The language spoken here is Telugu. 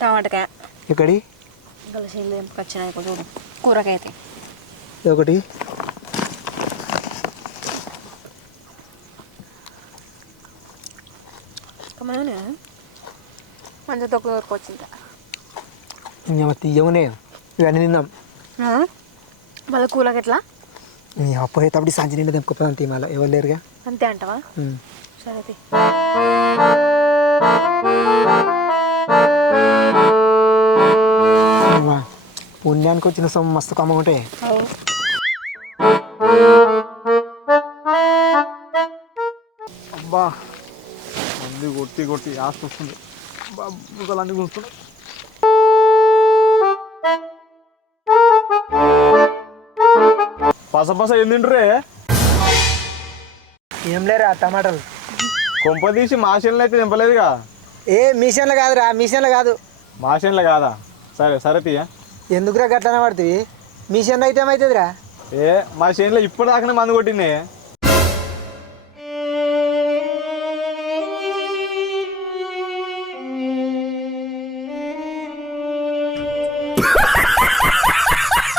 టమాటకాయ ఎక్కడి గలసీలు తెంపుకొచ్చినాయి చూడు కూరకైతే ఒకటి మంచిగా తొక్క దొరకొచ్చింది ఇంకా తీయమనే ఇవన్నీ తిందాం మళ్ళీ కూరకి ఎట్లా అప్పుడు సంచి నిండా తెంపుకోపోదాం తీమాల ఎవరు లేరుగా అంతే అంటవా సరే పుణ్యానికి వచ్చిన సొమ్ము మస్తు కమ్మ ఉంటాయి అబ్బా అన్నీ కొట్టి కొట్టి ఆస్తి వస్తుంది అన్నీ కూర్చున్నాయి పస ఏం తింటురే ఏం లేరా టమాటాలు కొంప తీసి మాషన్లు అయితే దింపలేదుగా ఏ మిషన్లు కాదురా మిషన్లు కాదు మాషన్లు కాదా సరే సరే తీయ ఎందుకురా గట్లనే పడుతుంది మిషన్లు అయితే ఏమవుతుందిరా ఏ మా చేనులో ఇప్పుడు దాకానే మందు కొట్టింది